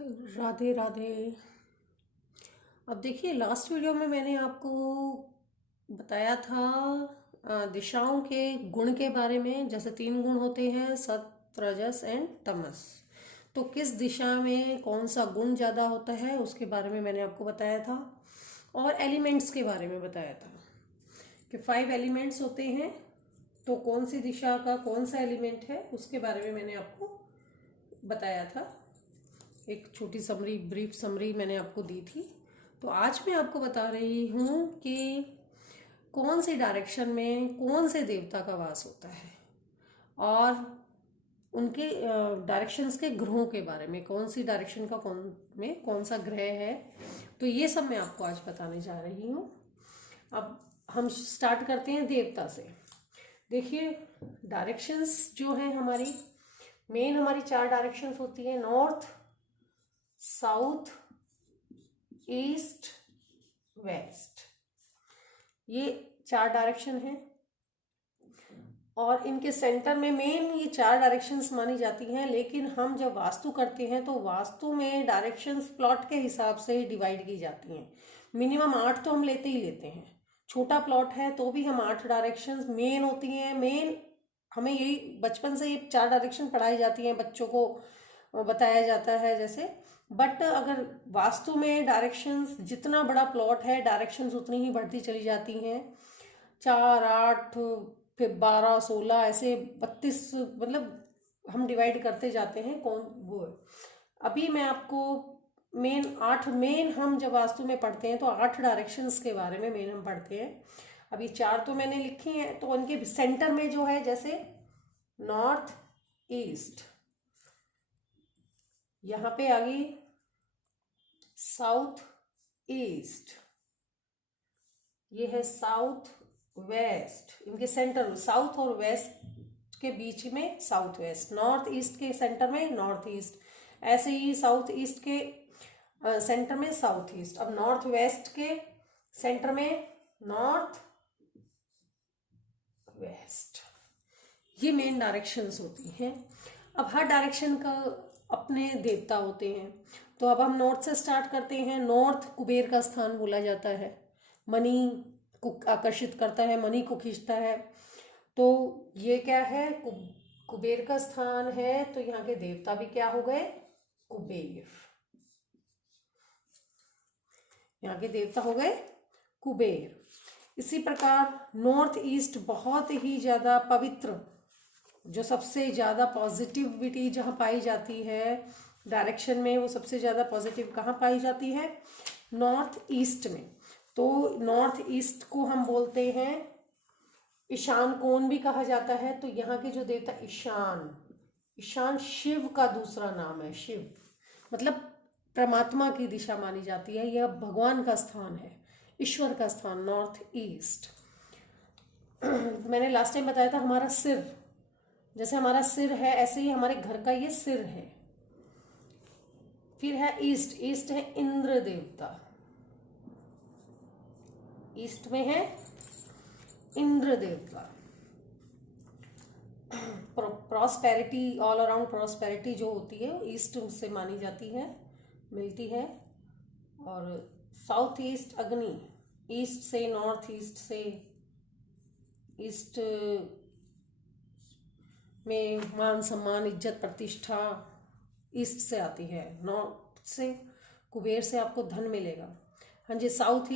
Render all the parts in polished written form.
राधे राधे। अब देखिए, last video में मैंने आपको बताया था दिशाओं के गुण के बारे में। जैसे 3 गुण होते हैं, सत्व रजस एंड तमस। तो किस दिशा में कौन सा गुण ज़्यादा होता है उसके बारे में मैंने आपको बताया था। और एलिमेंट्स के बारे में बताया था कि 5 एलिमेंट्स होते हैं, तो कौन सी दिशा का कौन सा एलिमेंट है उसके बारे में मैंने आपको बताया था। एक छोटी समरी, ब्रीफ समरी मैंने आपको दी थी। तो आज मैं आपको बता रही हूँ कि कौन सी डायरेक्शन में कौन से देवता का वास होता है और उनके डायरेक्शंस के ग्रहों के बारे में, कौन सी डायरेक्शन का कौन सा ग्रह है। तो ये सब मैं आपको आज बताने जा रही हूँ। अब हम स्टार्ट करते हैं देवता से। देखिए, डायरेक्शंस जो है हमारी हमारी 4 डायरेक्शंस होती है: नॉर्थ, साउथ, ईस्ट, वेस्ट। ये 4 डायरेक्शन हैं और इनके सेंटर में ये 4 डायरेक्शंस मानी जाती हैं। लेकिन हम जब वास्तु करते हैं तो वास्तु में डायरेक्शंस प्लॉट के हिसाब से डिवाइड की जाती हैं। मिनिमम 8 तो हम लेते ही लेते हैं। छोटा प्लॉट है तो भी हम 8 डायरेक्शंस मेन होती हैं। हमें यही बचपन से ये 4 डायरेक्शन पढ़ाई जाती हैं, बच्चों को बताया जाता है जैसे। बट अगर वास्तु में डायरेक्शंस, जितना बड़ा प्लॉट है डायरेक्शंस उतनी ही बढ़ती चली जाती हैं। 4, 8, फिर 12, 16, ऐसे 32, मतलब हम डिवाइड करते जाते हैं कौन वो है। अभी मैं आपको हम जब वास्तु में पढ़ते हैं तो 8 डायरेक्शंस के बारे में हम पढ़ते हैं। अभी 4 तो मैंने लिखी हैं, तो उनके सेंटर में जो है, जैसे नॉर्थ ईस्ट, यहाँ पे आ गई साउथ ईस्ट, ये है साउथ वेस्ट। इनके सेंटर, साउथ और वेस्ट के बीच में साउथ वेस्ट, नॉर्थ ईस्ट के सेंटर में नॉर्थ ईस्ट, ऐसे ही साउथ ईस्ट के सेंटर में साउथ ईस्ट। अब नॉर्थ वेस्ट के सेंटर में नॉर्थ वेस्ट। ये मेन डायरेक्शंस होती हैं। अब हर डायरेक्शन का अपने देवता होते हैं। तो अब हम नॉर्थ से स्टार्ट करते हैं। नॉर्थ कुबेर का स्थान बोला जाता है, मनी को आकर्षित करता है, मनी को खींचता है। तो ये क्या है, कुबेर का स्थान है। तो यहाँ के देवता भी क्या हो गए, कुबेर। यहाँ के देवता हो गए कुबेर। इसी प्रकार नॉर्थ ईस्ट बहुत ही ज्यादा पवित्र, जो सबसे ज्यादा पॉजिटिविटी जहाँ पाई जाती है डायरेक्शन में, वो सबसे ज्यादा पॉजिटिव कहाँ पाई जाती है, नॉर्थ ईस्ट में। तो नॉर्थ ईस्ट को हम बोलते हैं ईशान कोण भी कहा जाता है। तो यहाँ के जो देवता ईशान शिव का दूसरा नाम है। शिव मतलब परमात्मा की दिशा मानी जाती है, यह भगवान का स्थान है, ईश्वर का स्थान, नॉर्थ ईस्ट। मैंने लास्ट टाइम बताया था हमारा सिर, जैसे हमारा सिर है ऐसे ही हमारे घर का ये सिर है। फिर है ईस्ट, ईस्ट है इंद्र देवता, ईस्ट में है इंद्र देवता। प्रॉस्पेरिटी, ऑल अराउंड प्रॉस्पेरिटी जो होती है ईस्ट से मानी जाती है, मिलती है। और साउथ ईस्ट अग्नि, ईस्ट से, नॉर्थ ईस्ट से, ईस्ट में मान सम्मान, इज्जत, प्रतिष्ठा ईस्ट से आती है। नॉर्थ से, कुबेर से आपको धन मिलेगा। हाँ जी, साउथ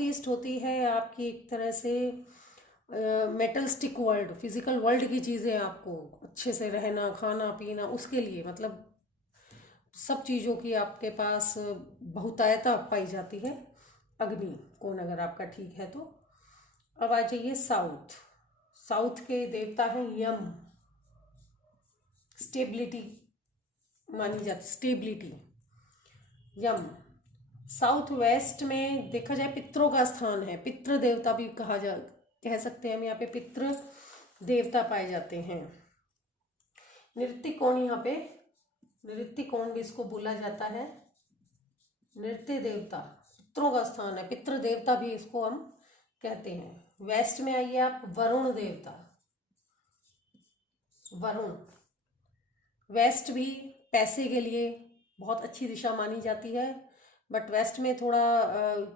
ईस्ट होती है आपकी एक तरह से मेटलिस्टिक वर्ल्ड, फिजिकल वर्ल्ड की चीज़ें, आपको अच्छे से रहना, खाना पीना, उसके लिए मतलब सब चीज़ों की आपके पास बहुतायता पाई जाती है। अग्नि कौन, अगर आपका ठीक है तो। अब आ जाइए साउथ। साउथ के देवता हैं यम, स्टेबिलिटी मानी जाती, स्टेबिलिटी, यम। साउथ वेस्ट में देखा जाए पितरों का स्थान है, पितृ देवता भी कह सकते हैं हम। यहाँ पे पितृ देवता पाए जाते हैं। नृत्य कोण, यहाँ पे नृत्य कोण भी इसको बोला जाता है, नृत्य देवता, पितरों का स्थान है, पितृ देवता भी इसको हम कहते हैं। वेस्ट में आइए आप, वरुण देवता, वरुण। वेस्ट भी पैसे के लिए बहुत अच्छी दिशा मानी जाती है। बट वेस्ट में थोड़ा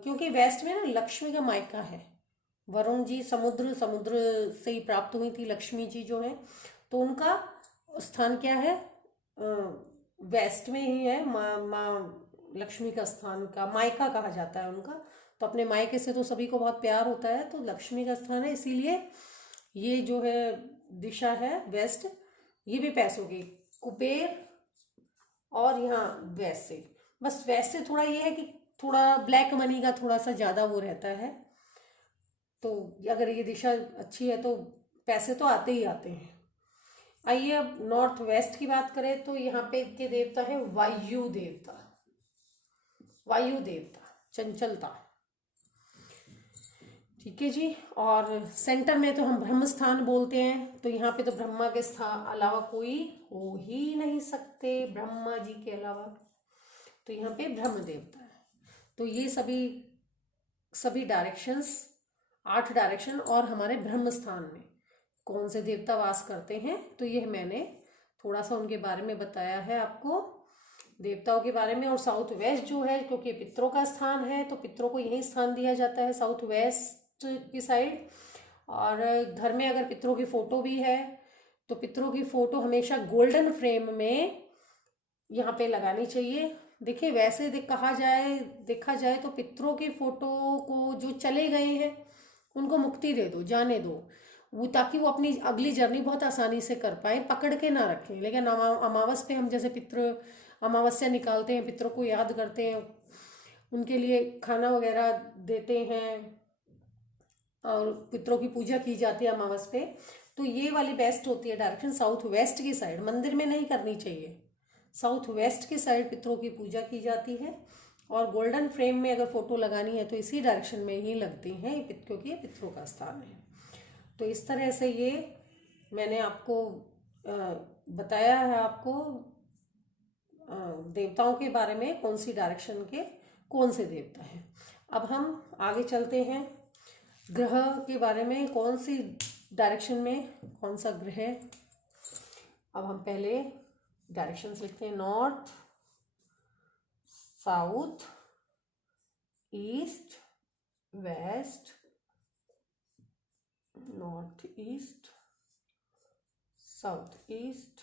क्योंकि वेस्ट में ना लक्ष्मी का मायका है। वरुण जी समुद्र समुद्र से ही प्राप्त हुई थी लक्ष्मी जी जो है, तो उनका स्थान क्या है, वेस्ट में ही है। माँ लक्ष्मी का स्थान का मायका कहा जाता है उनका। तो अपने मायके से तो सभी को बहुत प्यार होता है, तो लक्ष्मी का स्थान है, इसीलिए ये जो है दिशा है वेस्ट, ये भी पैसों की कुबेर। और यहाँ वेस्ट से, बस वेस्ट से थोड़ा ये है कि थोड़ा ब्लैक मनी का थोड़ा सा ज़्यादा वो रहता है। तो अगर ये दिशा अच्छी है तो पैसे तो आते ही आते हैं। आइए अब नॉर्थ वेस्ट की बात करें तो यहाँ पे के देवता है वायु देवता। वायु देवता चंचलता, ठीक है जी। और सेंटर में तो हम ब्रह्म स्थान बोलते हैं, तो यहाँ पे तो ब्रह्मा के स्थान अलावा कोई हो ही नहीं सकते, ब्रह्मा जी के अलावा। तो यहाँ पे ब्रह्म देवता है। तो ये सभी सभी डायरेक्शंस, 8 डायरेक्शन और हमारे ब्रह्म स्थान में कौन से देवता वास करते हैं, तो ये मैंने थोड़ा सा उनके बारे में बताया है आपको, देवताओं के बारे में। और साउथ वेस्ट जो है, क्योंकि पितरों का स्थान है, तो पितरों को यही स्थान दिया जाता है साउथ वेस्ट की साइड। और घर में अगर पितरों की फोटो भी है तो पितरों की फोटो हमेशा गोल्डन फ्रेम में यहाँ पे लगानी चाहिए। देखिए वैसे देखा जाए तो पितरों की फोटो को जो चले गए हैं उनको मुक्ति दे दो, जाने दो, वो ताकि वो अपनी अगली जर्नी बहुत आसानी से कर पाए, पकड़ के ना रखें। लेकिन अमावस पे हम जैसे पितृ अमावस्या निकालते हैं, पितरों को याद करते हैं, उनके लिए खाना वगैरह देते हैं और पितरों की पूजा की जाती है अमावस पे। तो ये वाली बेस्ट होती है डायरेक्शन साउथ वेस्ट की साइड, मंदिर में नहीं करनी चाहिए, साउथ वेस्ट की साइड पितरों की पूजा की जाती है। और गोल्डन फ्रेम में अगर फोटो लगानी है तो इसी डायरेक्शन में ही लगती हैं, क्योंकि ये पितरों का स्थान है। तो इस तरह से ये मैंने आपको बताया है आपको देवताओं के बारे में, कौन सी डायरेक्शन के कौन से देवता हैं। अब हम आगे चलते हैं ग्रह के बारे में, कौन सी डायरेक्शन में कौन सा ग्रह है। अब हम पहले डायरेक्शंस लिखते हैं, north, south, east, west, north east, south east,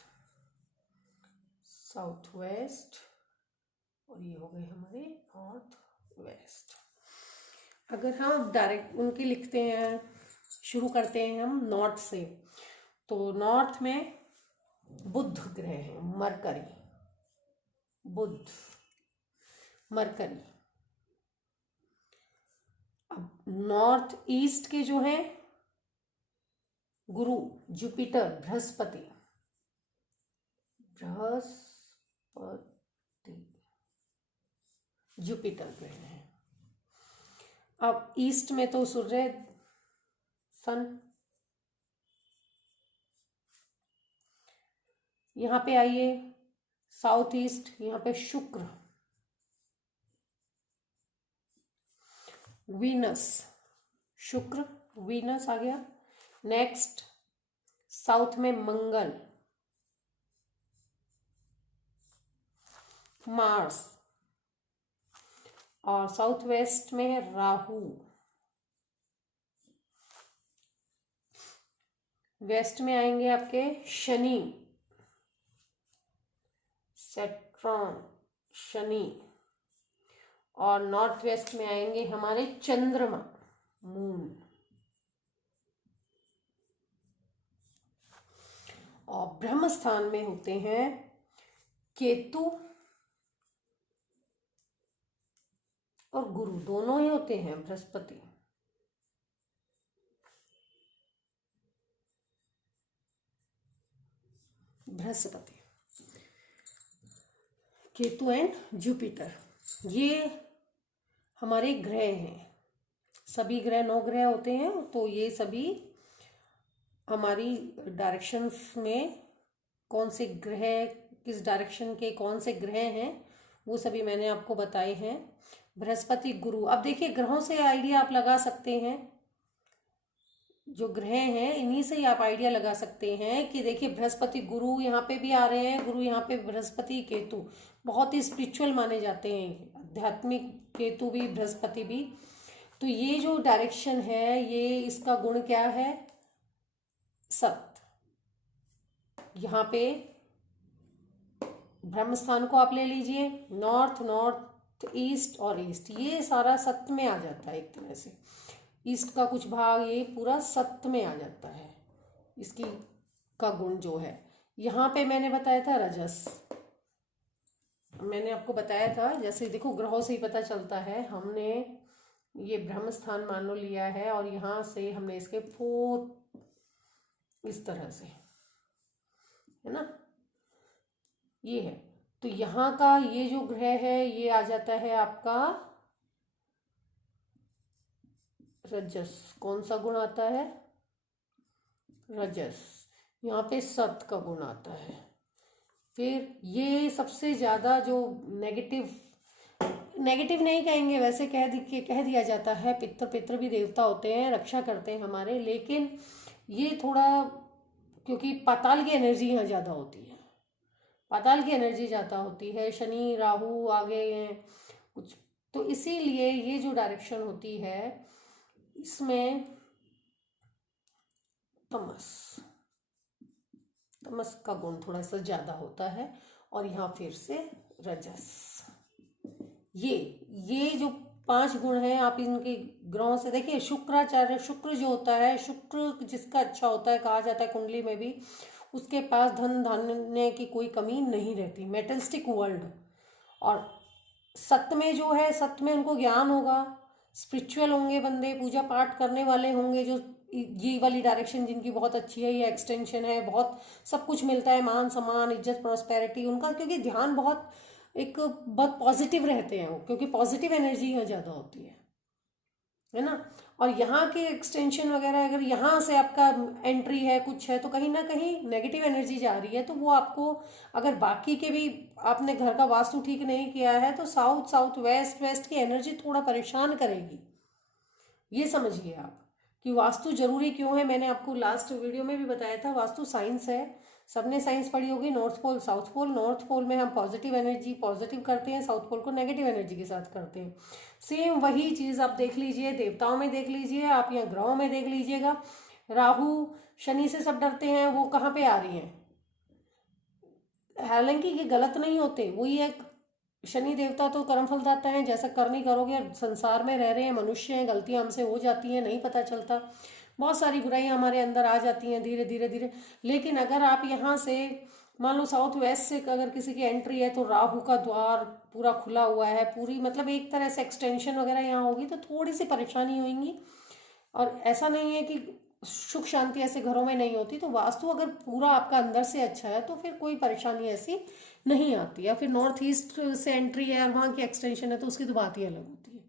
south west, और ये हो गए हमारे नॉर्थ वेस्ट। अगर हम डायरेक्ट उनकी लिखते हैं, शुरू करते हैं हम नॉर्थ से, तो नॉर्थ में बुध ग्रह है, मरकरी, बुध, मरकरी। अब नॉर्थ ईस्ट के जो हैं गुरु, जुपिटर, बृहस्पति, जुपिटर ग्रह है। अब ईस्ट में तो सूर्य, सन। यहाँ पे आइए साउथ ईस्ट, यहाँ पे शुक्र, वीनस, शुक्र वीनस आ गया। नेक्स्ट साउथ में मंगल, मार्स, और साउथ वेस्ट में है राहु। वेस्ट में आएंगे आपके शनि, सैटर्न, शनि। और नॉर्थ वेस्ट में आएंगे हमारे चंद्रमा, मून। और ब्रह्म स्थान में होते हैं केतु और गुरु, दोनों ही होते हैं, बृहस्पति। बृहस्पति, केतु एंड जुपिटर, ये हमारे ग्रह हैं। सभी ग्रह 9 ग्रह होते हैं, तो ये सभी हमारी डायरेक्शंस में कौन से ग्रह, किस डायरेक्शन के कौन से ग्रह हैं, वो सभी मैंने आपको बताए हैं। बृहस्पति, गुरु। अब देखिए ग्रहों से आइडिया आप लगा सकते हैं, जो ग्रह हैं इन्हीं से ही आप आइडिया लगा सकते हैं कि देखिए बृहस्पति गुरु यहाँ पे भी आ रहे हैं, गुरु यहाँ पे बृहस्पति केतु बहुत ही स्पिरिचुअल माने जाते हैं, आध्यात्मिक केतु भी बृहस्पति भी। तो ये जो डायरेक्शन है ये इसका गुण क्या है, सत। यहाँ पे ब्रह्म स्थान को आप ले लीजिए, नॉर्थ, नॉर्थ ईस्ट और ईस्ट, ये सारा सत्य में आ जाता है एक तरह से। ईस्ट का कुछ भाग ये पूरा सत्य में आ जाता है इसकी का गुण जो है। यहाँ पे मैंने बताया था रजस, मैंने आपको बताया था, जैसे देखो ग्रहों से ही पता चलता है, हमने ये ब्रह्म स्थान मान लो लिया है और यहाँ से हमने इसके 4 इस तरह से, है ना, ये है। तो यहाँ का ये जो ग्रह है ये आ जाता है आपका रजस। कौन सा गुण आता है, रजस। यहाँ पे सत का गुण आता है। फिर ये सबसे ज़्यादा जो नेगेटिव नहीं कहेंगे वैसे, कह दिया जाता है, पितृ भी देवता होते हैं, रक्षा करते हैं हमारे, लेकिन ये थोड़ा क्योंकि पाताल की एनर्जी यहाँ ज़्यादा होती है, पाताल की एनर्जी ज़्यादा होती है, शनि राहु आगे हैं कुछ, तो इसीलिए ये जो डायरेक्शन होती है इसमें तमस का गुण थोड़ा सा ज़्यादा होता है। और यहाँ फिर से रजस। ये जो 5 गुण हैं आप इनके ग्रहों से देखिए, शुक्राचार्य, शुक्र जो होता है, शुक्र जिसका अच्छा होता है, कहा जाता है कुंडली में भी, उसके पास धन धान्य की कोई कमी नहीं रहती, मेटलिस्टिक वर्ल्ड। और सत्य में जो है, सत्य में उनको ज्ञान होगा, स्पिरिचुअल होंगे बंदे, पूजा पाठ करने वाले होंगे, जो ये वाली डायरेक्शन जिनकी बहुत अच्छी है, ये एक्सटेंशन है, बहुत सब कुछ मिलता है, मान सम्मान इज्जत प्रॉस्पेरिटी उनका, क्योंकि ध्यान बहुत बहुत पॉजिटिव रहते हैं वो, क्योंकि पॉजिटिव एनर्जी यहाँ ज़्यादा होती है ना। और यहाँ के एक्सटेंशन वगैरह अगर यहाँ से आपका एंट्री है कुछ है तो कहीं ना कहीं नेगेटिव एनर्जी जा रही है, तो वो आपको, अगर बाकी के भी आपने घर का वास्तु ठीक नहीं किया है तो साउथ साउथ वेस्ट वेस्ट की एनर्जी थोड़ा परेशान करेगी। ये समझिए आप कि वास्तु जरूरी क्यों है। मैंने आपको लास्ट वीडियो में भी बताया था, वास्तु साइंस है, सबने साइंस पढ़ी होगी। North pole south pole, north pole में हम पॉजिटिव एनर्जी पॉजिटिव करते हैं, साउथ पोल को नेगेटिव एनर्जी के साथ करते हैं। सेम वही चीज़ आप देख लीजिए, देवताओं में देख लीजिए, आप यहाँ ग्रहों में देख लीजिएगा। राहु शनि से सब डरते हैं, वो कहाँ पे आ रही हैं, हालांकि ये गलत नहीं होते, वही एक शनि देवता तो कर्मफल दाता है, जैसा करनी करोगे। संसार में रह रहे हैं, मनुष्य हैं, गलतियां हमसे हो जाती हैं, नहीं पता चलता, बहुत सारी बुराइयां हमारे अंदर आ जाती हैं धीरे धीरे धीरे। लेकिन अगर आप यहाँ से मान लो साउथ वेस्ट से अगर किसी की एंट्री है तो राहु का द्वार पूरा खुला हुआ है, पूरी मतलब एक तरह से एक्सटेंशन वगैरह यहाँ होगी तो थोड़ी सी परेशानी होगी। और ऐसा नहीं है कि सुख शांति ऐसे घरों में नहीं होती, तो वास्तु अगर पूरा आपका अंदर से अच्छा है तो फिर कोई परेशानी ऐसी नहीं आती। या फिर नॉर्थ ईस्ट से एंट्री है और वहाँ की एक्सटेंशन है तो उसकी तो बात ही अलग होती है।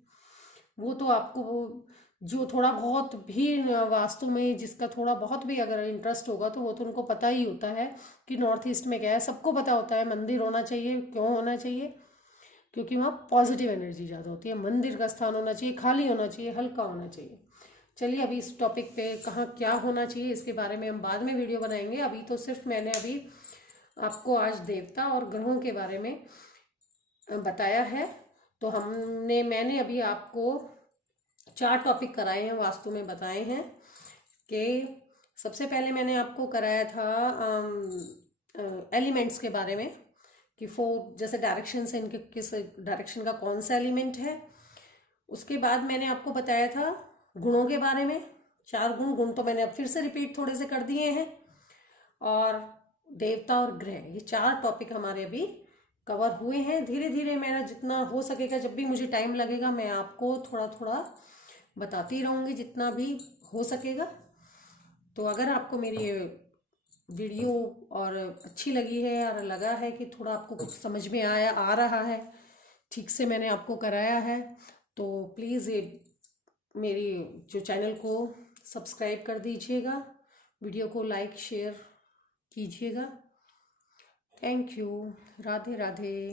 वो तो आपको वो जो थोड़ा बहुत भी वास्तु में जिसका थोड़ा बहुत भी अगर इंटरेस्ट होगा तो वो तो उनको पता ही होता है कि नॉर्थ ईस्ट में क्या है, सबको पता होता है मंदिर होना चाहिए, क्यों होना चाहिए, क्योंकि वहाँ पॉजिटिव एनर्जी ज़्यादा होती है। मंदिर का स्थान होना चाहिए, खाली होना चाहिए, हल्का होना चाहिए। चलिए अभी इस टॉपिक पे कहाँ क्या होना चाहिए इसके बारे में हम बाद में वीडियो बनाएंगे। अभी तो सिर्फ मैंने अभी आपको आज देवता और ग्रहों के बारे में बताया है। तो मैंने अभी आपको 4 टॉपिक कराए हैं, वास्तु में बताए हैं कि सबसे पहले मैंने आपको कराया था एलिमेंट्स के बारे में कि 4 जैसे डायरेक्शन से इनके किस डायरेक्शन का कौन सा एलिमेंट है। उसके बाद मैंने आपको बताया था गुणों के बारे में, 4 गुण तो मैंने अब फिर से रिपीट थोड़े से कर दिए हैं। और देवता और ग्रह, ये 4 टॉपिक हमारे अभी कवर हुए हैं। धीरे धीरे मेरा जितना हो सकेगा, जब भी मुझे टाइम लगेगा मैं आपको थोड़ा थोड़ा बताती रहूँगी जितना भी हो सकेगा। तो अगर आपको मेरी वीडियो और अच्छी लगी है और लगा है कि थोड़ा आपको कुछ समझ में आ रहा है, ठीक से मैंने आपको कराया है, तो प्लीज़ मेरी जो चैनल को सब्सक्राइब कर दीजिएगा, वीडियो को लाइक शेयर कीजिएगा। Thank you. राधे राधे।